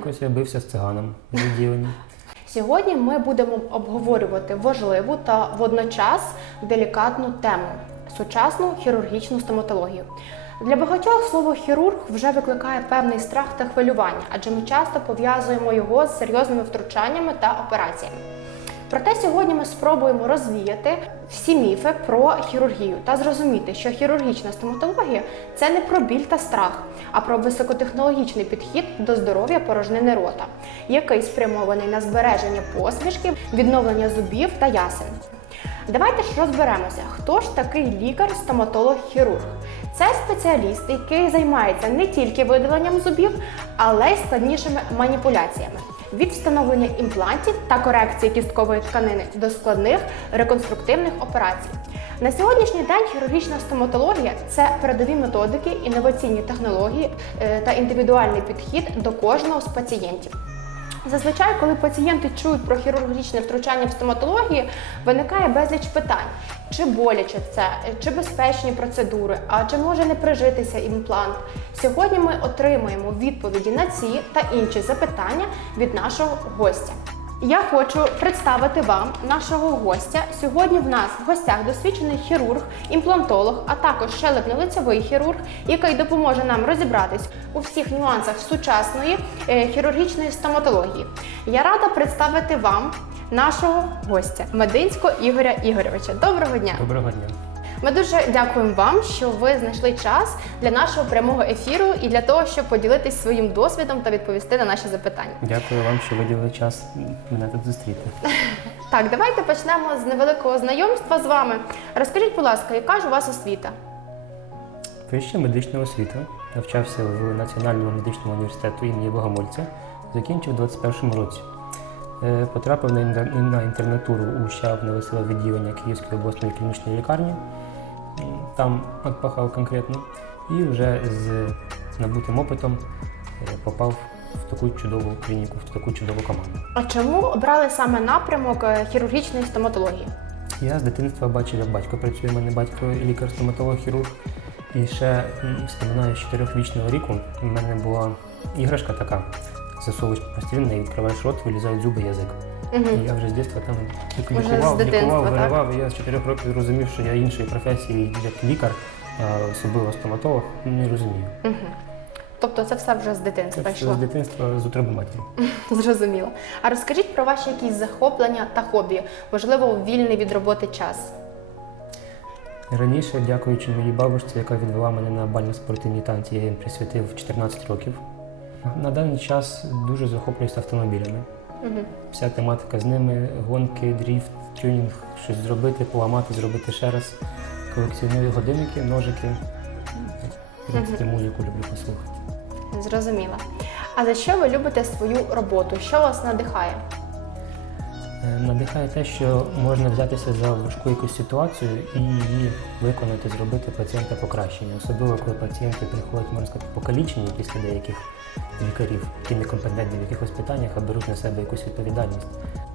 Якось я бився з циганом в відділенні. Сьогодні ми будемо обговорювати важливу та водночас делікатну тему сучасну хірургічну стоматологію. Для багатьох слово хірург вже викликає певний страх та хвилювання, адже ми часто пов'язуємо його з серйозними втручаннями та операціями. Проте сьогодні ми спробуємо розвіяти всі міфи про хірургію та зрозуміти, що хірургічна стоматологія це не про біль та страх, а про високотехнологічний підхід до здоров'я порожнини рота, який спрямований на збереження посмішки, відновлення зубів та ясен. Давайте ж розберемося, хто ж такий лікар-стоматолог-хірург. Це спеціаліст, який займається не тільки видаленням зубів, але й складнішими маніпуляціями від встановлення імплантів та корекції кісткової тканини до складних реконструктивних операцій. На сьогоднішній день хірургічна стоматологія це передові методики, інноваційні технології е, та індивідуальний підхід до кожного з пацієнтів. Зазвичай, коли пацієнти чують про хірургічне втручання в стоматології, виникає безліч питань: чи боляче це, чи безпечні процедури, а чи може не прижитися імплант. Сьогодні ми отримаємо відповіді на ці та інші запитання від нашого гостя. Я хочу представити вам нашого гостя. Сьогодні в нас в гостях досвідчений хірург, імплантолог, а також щелепно-лицевий хірург, який допоможе нам розібратись у всіх нюансах сучасної е, хірургічної стоматології. Я рада представити вам нашого гостя Мединського Ігоря Ігоровича. Доброго дня! Доброго дня. Ми дуже дякуємо вам, що ви знайшли час для нашого прямого ефіру і для того, щоб поділитись своїм досвідом та відповісти на наші запитання. Дякую вам, що виділили час мене тут зустріти. Так, давайте почнемо з невеликого знайомства з вами. Розкажіть, будь ласка, яка ж у вас освіта? Вища медична освіта. Навчався в Національному медичному університету імені Богомольця. Закінчив у 21-му році. Е, Потрапив на інтер- інтернатуру у щавне веселе відділення Київської обласної клінічної лікарні. Там відпахав конкретно. І вже з набутим опитом е, попав в таку чудову клініку, в таку чудову команду. А чому обрали саме напрямок е, хірургічної стоматології? Я з дитинства бачив, як батько працює. У мене батько лікар-стоматолог-хірург. І ще м, вспоминаю з 4-річного віку. У мене була іграшка така. Засовуєш пластилін, неї відкриваєш рот, вилізають зуби, язик. Угу. Я вже з дитинства там Уже з лікував, дитинства, лікував, виривав. Я з 4 років зрозумів, що я іншої професії, як лікар, особливо стоматолог, не розумію. Угу. Тобто це все вже з Це дитинства все йшло. з дитинства з утроби матері. Зрозуміло. А розкажіть про ваші якісь захоплення та хобі, можливо, вільний від роботи час. Раніше, дякуючи моїй бабусі, яка відвела мене на бально-спортивні танці, я їм присвятив 14 років. На даний час дуже захоплююся автомобілями. Угу. Вся тематика з ними, гонки, дріфт, тюнінг, щось зробити, поламати, зробити ще раз. Колекціоную годинники, ножики. В принципі, музику люблю послухати. Зрозуміла. А за що ви любите свою роботу? Що вас надихає? Е, Надихає те, що можна взятися за важку якусь ситуацію і її виконати, зробити пацієнта покращення. Особливо, коли пацієнти приходять, можна сказати, покалічені після деяких лікарів, які некомпетентні в якихось питаннях, а беруть на себе якусь відповідальність.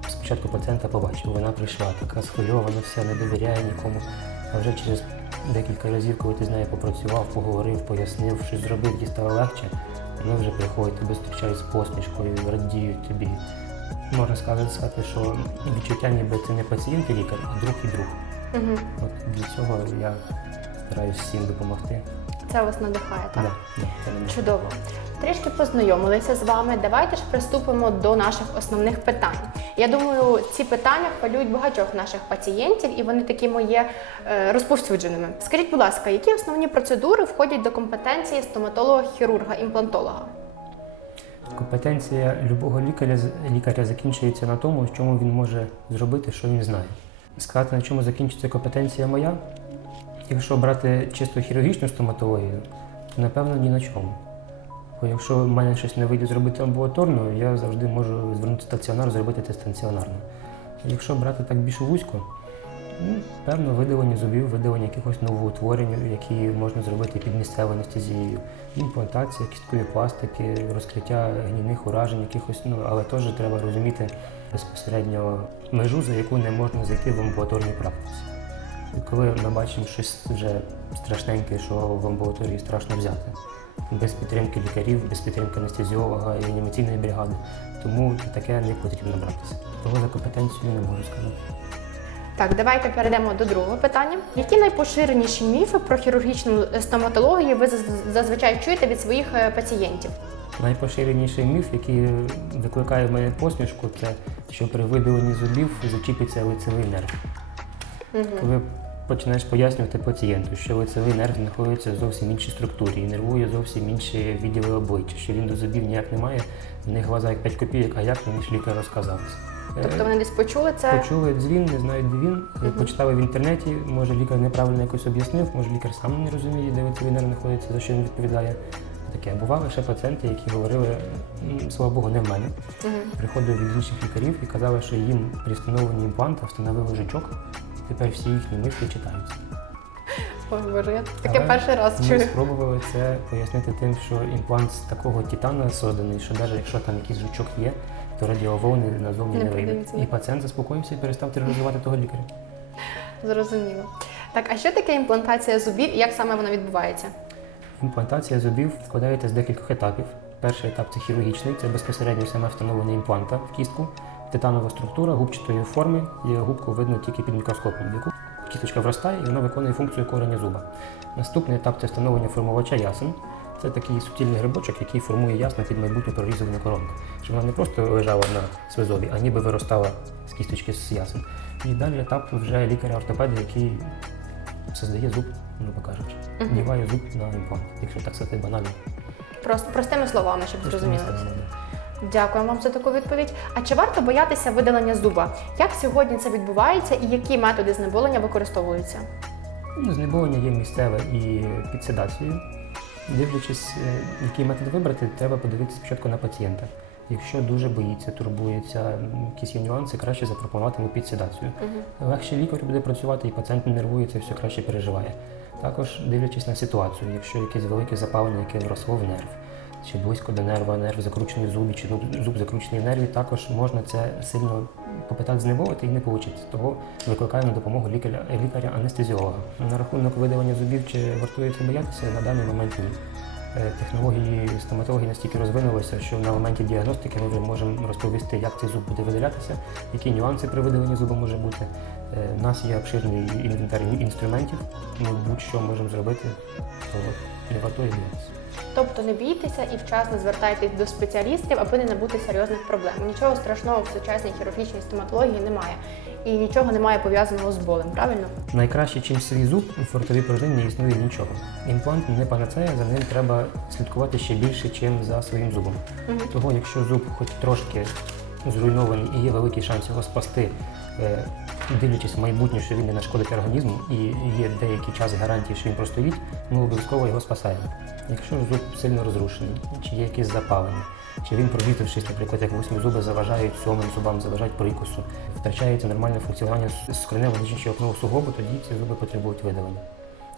Спочатку пацієнта побачив, вона прийшла, така схвильована, вся, не довіряє нікому. А вже через декілька разів, коли ти з нею попрацював, поговорив, пояснив, щось зробив, їй стало легче, вони вже приходять, тебе зустрічають з посмішкою, радіють тобі. Можна сказати, що відчуття ніби це не пацієнт і лікар, а друг і друг. Угу. От для цього я стараюся всім допомогти. Це вас надихає, так? Да, да, це. Чудово. Трішки познайомилися з вами. Давайте ж приступимо до наших основних питань. Я думаю, ці питання хвилюють багатьох наших пацієнтів, і вони такими є е, розповсюдженими. Скажіть, будь ласка, які основні процедури входять до компетенції стоматолога-хірурга-імплантолога? Компетенція любого лікаря, лікаря закінчується на тому, чому він може зробити, що він знає. Сказати, на чому закінчиться компетенція моя, якщо брати чисто хірургічну стоматологію, то напевно ні на чому. Бо якщо в мене щось не вийде зробити амбулаторно, я завжди можу звернути стаціонар, зробити це стаціонарно. Якщо брати так більш вузько, певно, видалення зубів, видалення якихось новоутворень, які можна зробити під місцевою анестезією, імплантація, кісткові пластики, розкриття гнійних уражень, якихось, ну але теж треба розуміти безпосередньо межу, за яку не можна зайти в амбулаторній практиці. коли ми бачимо щось вже страшненьке, що в амбулаторії страшно взяти. Без підтримки лікарів, без підтримки анестезіолога і анімаційної бригади. Тому таке не потрібно братися. Того за компетенцію не можу сказати. Так, давайте перейдемо до другого питання. Які найпоширеніші міфи про хірургічну стоматологію ви зазвичай чуєте від своїх е, пацієнтів? Найпоширеніший міф, який викликає в мене посмішку, це що при видаленні зубів зачіпиться лицевий нерв. Коли починаєш пояснювати пацієнту, що лицевий нерв знаходиться в зовсім іншій структурі і нервує зовсім інші відділи обличчя, що він до зубів ніяк не має, в них глаза як 5 копійок, а як мені ж лікар розказав. це? Тобто Е, вони десь почули це? Почули дзвін, не знають, де він. Почитали в інтернеті, може лікар неправильно якось об'яснив, може лікар сам не розуміє, де нерв знаходиться, за що він відповідає. Таке. Бували ще пацієнти, які говорили, слава Богу, не в мене. Мгм. Приходили від інших лікарів і казали, що їм при встановленні імпланта встановили жучок, і тепер всі їхні мислі читаються. Ой, Боже, я таке Але перший раз Ми спробували це пояснити тим, що імплант з такого титана созданий, що навіть якщо там якийсь жучок є, то радіоволни назовні Не не, вийде. І пацієнт заспокоївся і перестав тероризувати того лікаря. Зрозуміло. Так, а що таке імплантація зубів і як саме вона відбувається? Імплантація зубів складається з декількох етапів. Перший етап це хірургічний, це безпосередньо саме встановлення імпланта в кістку. Титанова структура губчатої форми, і губку видно тільки під мікроскопом, в яку кісточка вростає і вона виконує функцію кореня зуба. Наступний етап це встановлення формувача ясен. Це такий сутільний грибочок, який формує ясно під майбутню прорізувану коронку. Щоб вона не просто лежала на свизові, а ніби виростала з кісточки з ясен. І далі етап вже лікаря-ортопеда, який создає зуб, грубо кажучи, Мгм. вдіває зуб на імплант, якщо так сказати банально. Просто простими словами, щоб зрозуміло. Дякую вам за таку відповідь. А чи варто боятися видалення зуба? Як сьогодні це відбувається і які методи знеболення використовуються? Ну, Знеболення є місцеве і під седацією. Дивлячись, е, який метод вибрати, треба подивитися спочатку на пацієнта. Якщо дуже боїться, турбується, якісь є нюанси, краще запропонувати йому підседацію. Угу. Легше лікар буде працювати, і пацієнт не нервується, все краще переживає. Також дивлячись на ситуацію, якщо якесь велике запалення, яке вросло в нерв, чи близько до нерва, нерв закручений в зубі, чи зуб- закручений в нерві, також можна це сильно попитати знеболити і не вийде. Того викликаємо допомогу лікаря, лікаря-анестезіолога. На рахунок видалення зубів чи вартує це боятися, на даний момент ні. Е, Технології стоматології настільки розвинулися, що на моменті діагностики ми вже можемо розповісти, як цей зуб буде видалятися, які нюанси при видаленні зуба може бути. Е, У нас є обширний інвентар інструментів, ми будь-що можемо зробити, то не вартує боятися. Тобто не бійтеся і вчасно звертайтесь до спеціалістів, аби не набути серйозних проблем. Нічого страшного в сучасній хірургічній стоматології немає. І нічого немає пов'язаного з болем, правильно? Найкраще, чим свій зуб, у фортовій пружині не існує нічого. Імплант не панацея, за ним треба слідкувати ще більше, ніж за своїм зубом. Мгм. Того, якщо зуб хоч трошки зруйнований і є великий шанс його спасти, е, дивлячись в майбутнє, що він не нашкодить організму, і є деякий час гарантії, що він простоїть, ми обов'язково його спасаємо. Якщо зуб сильно розрушений, чи є якісь запалення, чи він прорізавшись, наприклад, як восьми зуби заважають сьомим зубам, заважають прикусу, втрачається нормальне функціонування скроневого лежачого окного суглобу, тоді ці зуби потребують видалення.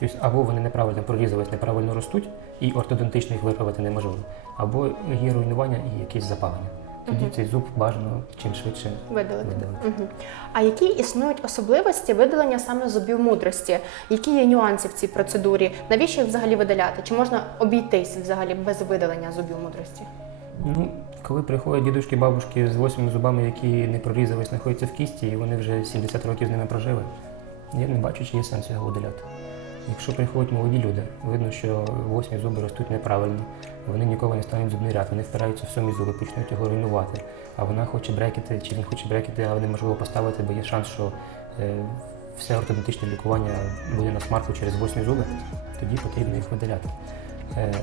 Тобто або вони неправильно прорізались, неправильно ростуть, і ортодонтично їх виправити неможливо, або є руйнування і якісь запалення. Тоді цей зуб бажано чим швидше Видалити. видалити. Мгм. А які існують особливості видалення саме зубів мудрості? Які є нюанси в цій процедурі? Навіщо їх взагалі видаляти? Чи можна обійтись взагалі без видалення зубів мудрості? Ну, коли приходять дідушки, бабушки з восьми зубами, які не прорізались, знаходяться в кісті, і вони вже 70 років з ними прожили, я не бачу, чи є сенс його видаляти. Якщо приходять молоді люди, видно, що восьмі зуби ростуть неправильно, вони ніколи не стануть зубний ряд, вони впираються в сьомі зуби, почнуть його руйнувати. А вона хоче брекети, чи він хоче брекети, але неможливо поставити, бо є шанс, що е, все ортодонтичне лікування буде на смарку через восьмі зуби, тоді потрібно їх видаляти. Е,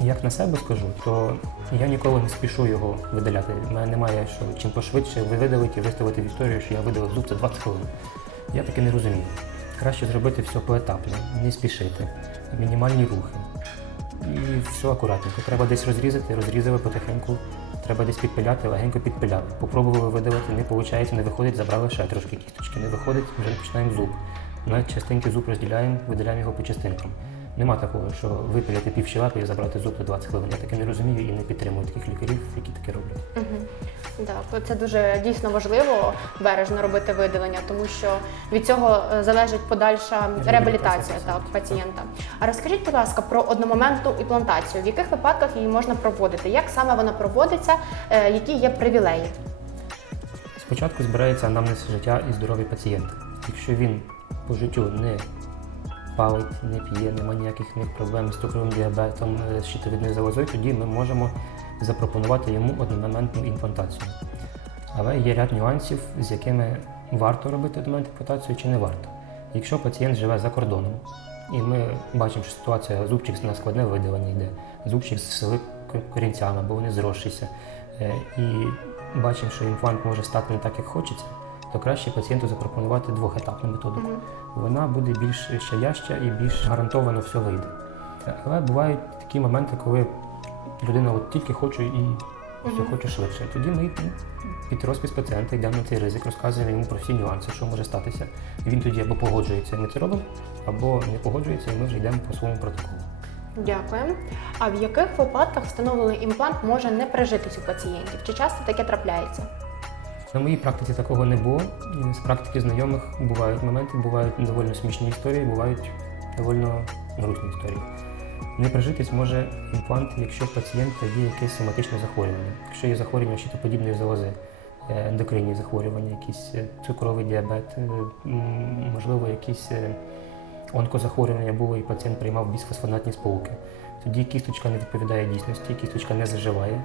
як на себе скажу, то я ніколи не спішу його видаляти. У мене немає що чим пошвидше ви видалити і виставити в історію, що я видалив зуб за 20 хвилин. Я таки не розумію. Краще зробити все поетапно, не спішити, мінімальні рухи. І все акуратненько. Треба десь розрізати, розрізали потихеньку. Треба десь підпиляти, легенько підпиляли. Попробували видавати, не виходить, не виходить, забрали ще трошки кісточки. Не виходить, вже починаємо зуб. На частинки зуб розділяємо, видаляємо його по частинкам. Нема такого, що випиляти пів щелепи і забрати зуб за 20 хвилин. Я таке не розумію і не підтримую таких лікарів, які таке роблять. Угу. Так, це дуже дійсно важливо бережно робити видалення, тому що від цього е, залежить подальша Реабілітація так, пацієнта. пацієнта. А розкажіть, будь ласка, про одномоментну імплантацію. В яких випадках її можна проводити? Як саме вона проводиться? Е, Які є привілеї? Спочатку збирається анамнез життя і здоров'я пацієнта. Якщо він по життю не палить, не п'є, немає ніяких проблем з цукровим діабетом, е, з щитовидною залозою, тоді ми можемо запропонувати йому одномоментну імплантацію. Але є ряд нюансів, з якими варто робити одномоментну імплантацію чи не варто. Якщо пацієнт живе за кордоном, і ми бачимо, що ситуація зубчик на складне видалення йде, зубчик з корінцями, або вони зросшися, е, і бачимо, що імплант може стати не так, як хочеться, то краще пацієнту запропонувати двохетапну методику. Вона буде більш щадяща і більш гарантовано все вийде. Але бувають такі моменти, коли людина от тільки хоче і все хоче швидше. Тоді ми під розпис пацієнта йдемо на цей ризик, розказуємо йому про всі нюанси, що може статися. І він тоді або погоджується, і ми це робимо, або не погоджується, і ми вже йдемо по своєму протоколу. Дякую. А в яких випадках встановлений імплант може не прижитись у пацієнтів? Чи часто таке трапляється? На моїй практиці такого не було. З практики знайомих бувають моменти, бувають доволі смішні історії, бувають доволі грустні історії. Не прижитись може імплант, якщо в пацієнта є якесь соматичне захворювання, якщо є захворювання щитоподібної залози, е, ендокринні захворювання, якийсь е, цукровий діабет, е, можливо, якісь онкозахворювання було, і пацієнт приймав бісфосфонатні сполуки. Тоді кісточка не відповідає дійсності, кісточка не заживає.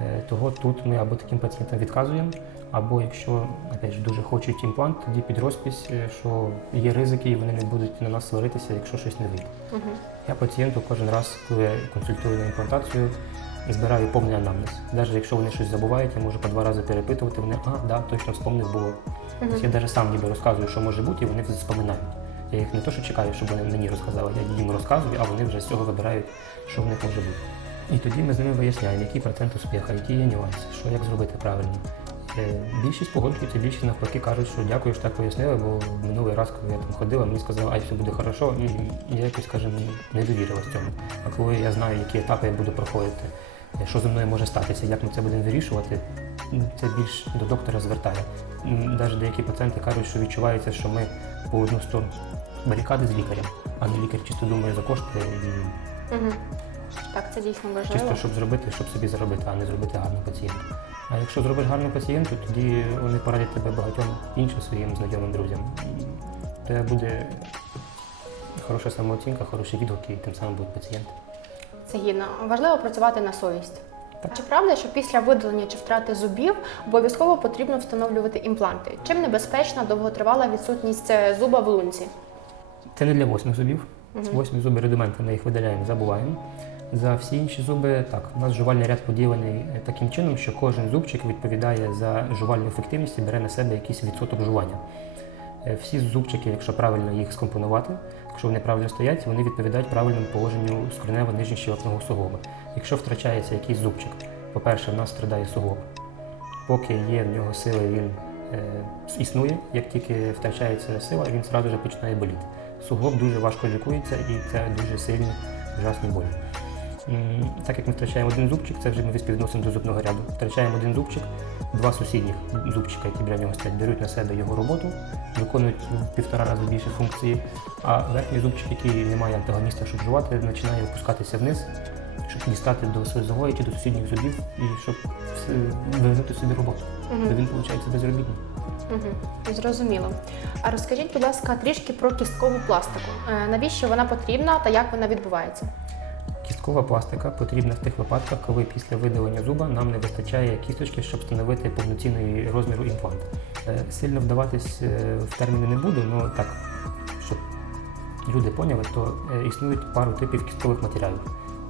Е, Того тут ми або таким пацієнтам відказуємо, або якщо опять же, дуже хочуть імплант, тоді під розпис, е, що є ризики і вони не будуть на нас сваритися, якщо щось не вийде. Угу. Я пацієнту кожен раз, коли я консультую на імплантацію, збираю повний анамнез. Навіть якщо вони щось забувають, я можу по два рази перепитувати, вони а, да, точно вспомнив було. Тобто я навіть сам ніби розказую, що може бути, і вони це споминають. Я їх не то, що чекаю, щоб вони мені розказали, я їм розказую, а вони вже з цього вибирають, що в них може бути. І тоді ми з ними виясняємо, який процент успіху, які є нюанси, що як зробити правильно. Е, Більшість погоджується, більшість навпаки кажуть, що дякую, що так пояснили, бо минулий раз, коли я там ходила, мені сказали, ай, все буде хорошо, і я якось, скажімо, не довірилась цьому. А коли я знаю, які етапи я буду проходити, е, що зі мною може статися, як ми це будемо вирішувати, це більш до доктора звертає. Навіть деякі пацієнти кажуть, що відчувається, що ми по одну сторону барикади з лікарем, а не лікар чисто думає за кошти і Угу. Так, це дійсно важливо. чисто щоб зробити, щоб собі заробити, а не зробити гарну пацієнту. А якщо зробиш гарну пацієнту, тоді вони порадять тебе багатьом іншим своїм знайомим друзям. І тебе буде хороша самооцінка, хороші відгуки, і тим самим будуть пацієнти. Це гідно. Важливо працювати на совість. Так. Чи правда, що після видалення чи втрати зубів обов'язково потрібно встановлювати імпланти? Чим небезпечна довготривала відсутність е, зуба в лунці? Це не для восьми зубів. Мгм. Восьмі зуби рудименти, ми їх видаляємо, забуваємо. За всі інші зуби, так, у нас жувальний ряд поділений е, таким чином, що кожен зубчик відповідає за жувальну ефективність і бере на себе якийсь відсоток жування. Е, Всі зубчики, якщо правильно їх скомпонувати, якщо вони правильно стоять, вони відповідають правильному положенню скронево нижньощелепного суглоба. Якщо втрачається якийсь зубчик, по-перше, в нас страдає суглоб. Поки є в нього сили, він е, існує. Як тільки втрачається сила, він одразу починає боліти. Суглоб дуже важко лікується і це дуже сильні, ужасні болі. Так як ми втрачаємо один зубчик, це вже ми співвідносимо до зубного ряду. Втрачаємо один зубчик, два сусідніх зубчика, які біля нього стоять, беруть на себе його роботу, виконують в півтора рази більше функції, а верхній зубчик, який не має антагоніста, щоб жувати, починає опускатися вниз, щоб дістати до слизової чи до сусідніх зубів і щоб все- собі роботу. Бо він виходить безробітний. Угу. Зрозуміло. А розкажіть, будь ласка, трішки про кісткову пластику. Е, Навіщо вона потрібна та як вона відбувається? Кісткова пластика потрібна в тих випадках, коли після видалення зуба нам не вистачає кісточки, щоб встановити повноцінний розміру імплант. Е, Сильно вдаватись е, в терміни не буду, але так, щоб люди поняли, то е, існують пару типів кісткових матеріалів.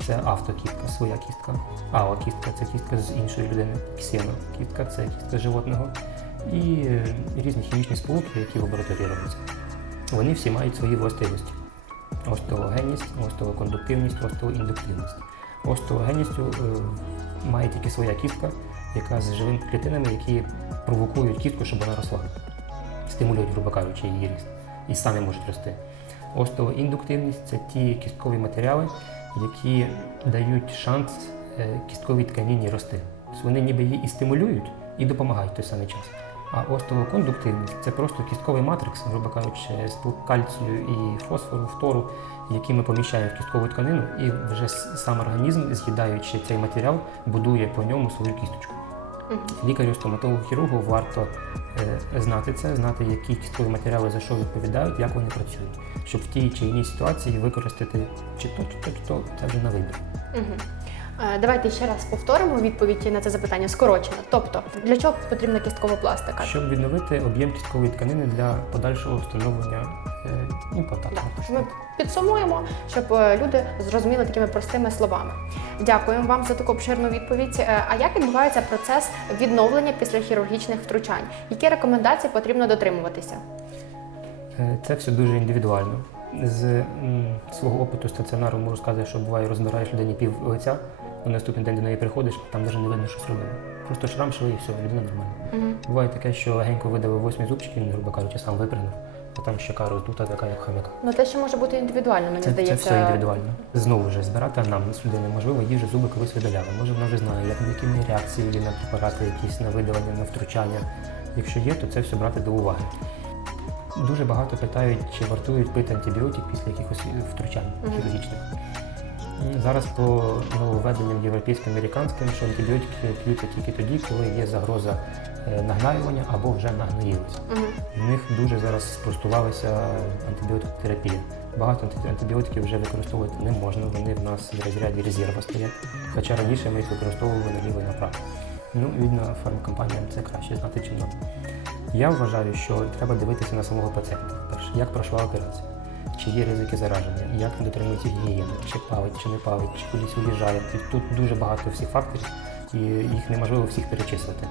Це автокістка, своя кістка, ао-кістка це кістка з іншої людини, ксено кістка це кістка животного і різні хімічні сполуки, які в лабораторії робляться. Вони всі мають свої властивості остеогенність, остеокондуктивність, остеоіндуктивність. Остеогенністю е, має тільки своя кістка, яка з живими клітинами, які провокують кістку, щоб вона росла, стимулюють, грубо кажучи, її ріст, і самі можуть рости. Остеоіндуктивність це ті кісткові матеріали, які дають шанс е, кістковій тканині рости. Тобто вони ніби її і стимулюють, і допомагають в той самий час. А остеокондуктивність це просто кістковий матрикс, грубо кажучи, з кальцію і фосфору, фтору, які ми поміщаємо в кісткову тканину, і вже сам організм, з'їдаючи цей матеріал, будує по ньому свою кісточку. Лікарю, стоматологу, хірургу варто е, знати це, знати, які кісткові матеріали за що відповідають, як вони працюють, щоб в тій чи іншій ситуації використати чи то, чи то, чи то, це вже на вибір. Мгм. Е, Давайте ще раз повторимо відповідь на це запитання скорочено. Тобто, для чого потрібна кісткова пластика? Щоб відновити об'єм кісткової тканини для подальшого встановлення е, імплантату. Так, ми підсумуємо, щоб е, люди зрозуміли такими простими словами. Дякуємо вам за таку обширну відповідь. А як відбувається процес відновлення після хірургічних втручань? Які рекомендації потрібно дотримуватися? Це все дуже індивідуально. З свого опиту стаціонару можу сказати, що буває, розбираєш людині пів лиця, на наступний день до неї приходиш, там навіть не видно, що зробили. Просто шрам шили і все, людина нормальна. Мгм. Буває таке, що легенько видавив восьмі зубчики, він, грубо кажучи, сам випрямив, а там щека роздута, така як хам'яка. Ну те, що може бути індивідуально, мені Це, це здається. все індивідуально. Знову ж збирати анамнез людини, можливо, їй вже зуби колись видаляли. Може вона вже знає, як які в неї реакції на препарати, якісь на видалення, на втручання. Якщо є, то це все брати до уваги. Дуже багато питають, чи вартують пити антибіотик після якихось втручань хірургічних. М, Зараз по нововведенням європейським американським, що антибіотики п'ються тільки тоді, коли є загроза е, нагнаювання або вже нагноїлися. Мгм. В них дуже зараз спростувалася антибіотикотерапія. Багато антибіотиків вже використовувати не можна, вони в нас в розряді резерва стоять. Хоча раніше ми їх використовували наліво і направо. Ну, видно, фармкомпаніям це краще знати, чим нам. Я вважаю, що треба дивитися на самого пацієнта. Перше, як пройшла операція, чи є ризики зараження, як дотримується гігієни, чи палить, чи не палить, чи кудись уїжджає. І Тут дуже багато всіх факторів, і їх неможливо всіх перечислити.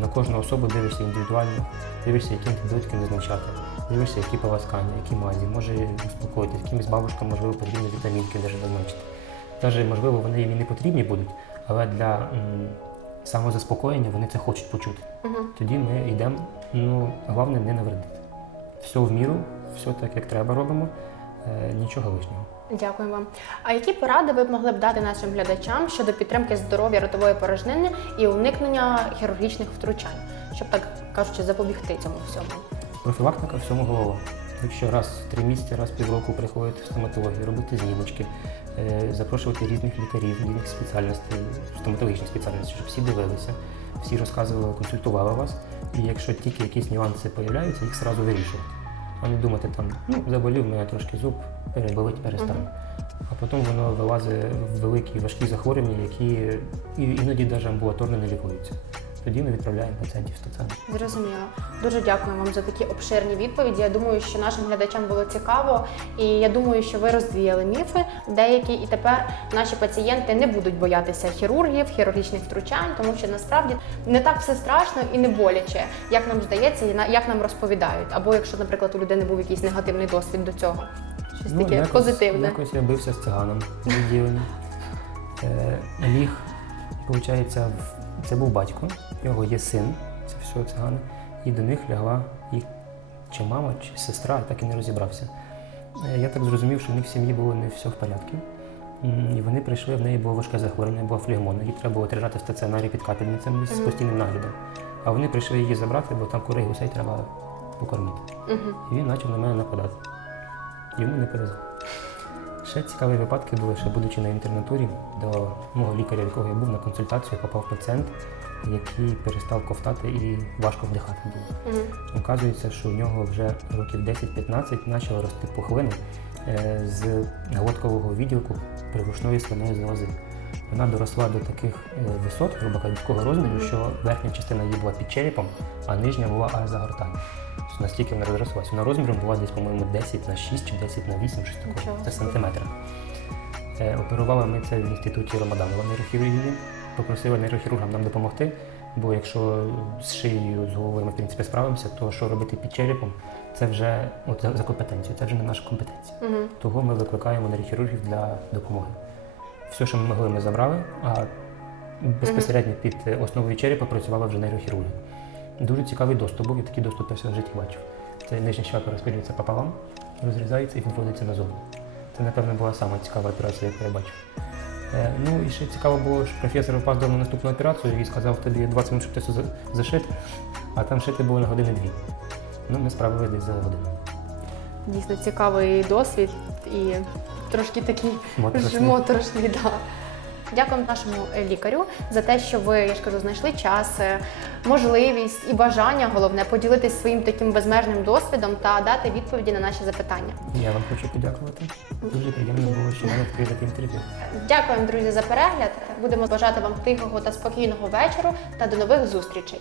На кожну особу дивишся індивідуально, дивишся, які антибіотики назначати, дивишся, які полоскання, які мазі, може успокоїти, якимось бабушкам, можливо, потрібні вітамінки навіть назначити. Навіть, можливо, вони їм і не потрібні будуть, але для м, самозаспокоєння вони це хочуть почути. Мгм. Тоді ми йдемо, ну, головне не навредити. Все в міру, все так, як треба робимо, е, нічого лишнього. Дякую вам. А які поради ви б могли б дати нашим глядачам щодо підтримки здоров'я ротової порожнини і уникнення хірургічних втручань, щоб так кажучи, запобігти цьому всьому? Профілактика всьому голова. Якщо раз в три місяці, раз в півроку приходити в стоматологію, робити знімочки, е, запрошувати різних лікарів, різних спеціальностей, стоматологічних спеціальностей, щоб всі дивилися, всі розказували, консультували вас. І якщо тільки якісь нюанси з'являються, їх одразу вирішувати. А не думати там, ну, заболів мене трошки зуб, переболить, перестане. А потім воно вилазить в великі важкі захворювання, які іноді навіть амбулаторно не лікуються. Тоді ми відправляємо пацієнтів в стаціонар. Зрозуміло. Дуже дякую вам за такі обширні відповіді. Я думаю, що нашим глядачам було цікаво, і я думаю, що ви розвіяли міфи деякі, і тепер наші пацієнти не будуть боятися хірургів, хірургічних втручань, тому що насправді не так все страшно і не боляче, як нам здається, і як нам розповідають. Або якщо, наприклад, у людини був якийсь негативний досвід до цього. Щось таке Ну, якось, позитивне. Якось я бився з циганом відділенням. Е, ліг, виходить, в- це був батько, його є син, це все цигани, і до них лягла їх чи мама, чи сестра, я так і не розібрався. Е, я так зрозумів, що в них в сім'ї було не все в порядку. І вони прийшли, в неї було важке захворювання, була флегмона. Її треба було тримати в стаціонарі під капельницями з постійним наглядом. А вони прийшли її забрати, бо там курей гусей треба покормити. І він почав на мене нападати. Йому не повезло. Ще цікаві випадки були, що будучи на інтернатурі, до мого лікаря, в якого я був на консультацію, попав пацієнт, який перестав ковтати і важко вдихати було. Угу. Оказується, що в нього вже років 10-15 почала рости пухлина е, з глоткового відділку привушної слиної залози. Вона доросла до таких е, висот, грубо такого розміру, Мгм. що верхня частина її була під черепом, а нижня була аж за. Тобто настільки вона розрослась. Вона розміром була десь, по-моєму, 10 на 6 чи 10 на 8, щось такого. Це сантиметра. Е, Оперували ми це в інституті Ромаданова нейрохірургії. Попросили нейрохірургам нам допомогти, бо якщо з шиєю, з головою ми в принципі справимося, то що робити під черепом, це вже от, за, за компетенцію, це вже не наша компетенція. Угу. Того ми викликаємо нейрохірургів для допомоги. Все, що ми могли, ми забрали, а безпосередньо під основою черепа працювала вже нейрохірургія. Дуже цікавий доступ був, я такий доступ перший в житті бачив. Це нижня щелепа розпилюється пополам, розрізається і відводиться назовні. Це, напевно, була сама цікава операція, яку я бачив. Е, Ну і ще цікаво було, що професор опаздував на наступну операцію і сказав тобі 20 минут, щоб ти все зашити, а там шити було на години дві. Ну, ми справились десь за годину. Дійсно цікавий досвід і трошки такий Моторошний. моторошний. Да. Дякуємо нашому е, лікарю за те, що ви, я ж кажу, знайшли час, е, можливість і бажання, головне, поділитись своїм таким безмежним досвідом та дати відповіді на наші запитання. Я вам хочу подякувати. Дуже приємно було, що мене таке інтерв'ю. Дякуємо, друзі, за перегляд. Будемо бажати вам тихого та спокійного вечора та до нових зустрічей.